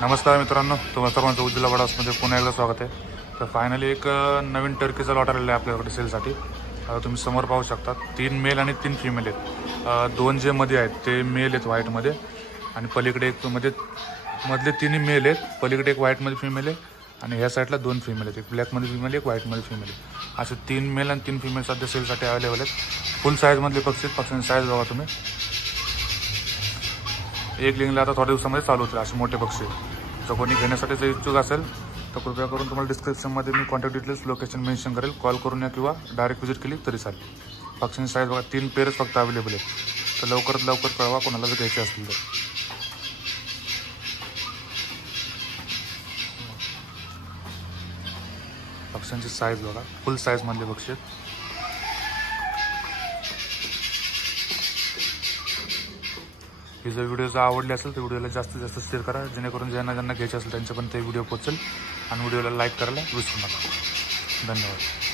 नमस्कार मित्रांनो, तुम्हाला सर्वांचं उज्ज्वला वडासमध्ये पुन्हा एकदा स्वागत आहे। तर फायनली एक नवीन टर्कीचा लॉट आलेला आहे आपल्याकडे सेलसाठी। तुम्ही समोर पाहू शकता 3 मेल आणि 3 फीमेल आहेत। 2 जे मध्ये आहेत ते मेल आहेत व्हाईटमध्ये, आणि पलीकडे एक मधले 3 मेल आहेत, पलीकडे एक व्हाईटमध्ये फीमेल आहे, आणि ह्या साईडला 2 फीमेल आहेत, एक ब्लॅकमध्ये फीमेल एक व्हाईटमध्ये फीमेल आहे। असे 3 मेल आणि 3 फीमेल सध्या सेलसाठी अवेलेबल आहेत। फुल साईजमधले पक्षी साईज बघा तुम्ही, एक लिंकला आता थोड्या दिवसामध्ये चालू होतील असे मोठे पक्षी। जर कोणी घेण्यासाठी जर इच्छुक असेल तर कृपया करून तुम्हाला डिस्क्रिप्शनमध्ये मी कॉन्टॅक्ट डिटेल्स लोकेशन मेन्शन करेल, कॉल करून या किंवा डायरेक्ट विजिट केली तरी चालेल। पक्षींची साईज बघा, 3 पेअर्स फक्त अवेलेबल आहेत, तर लवकरात लवकर कळवा कोणाला जर घ्यायचे असतील तर। पक्ष्यांची साईज बघा, फुल साईजमधले पक्षी आहेत। ही जर व्हिडिओ जर आवडली असेल तर व्हिडिओला जास्तीत जास्त शेअर करा, जेणेकरून ज्यांना घ्यायचे असेल त्यांच्यापर्यंत ते व्हिडिओ पोहोचेल, आणि व्हिडिओला लाईक करायला विसरू नका। धन्यवाद।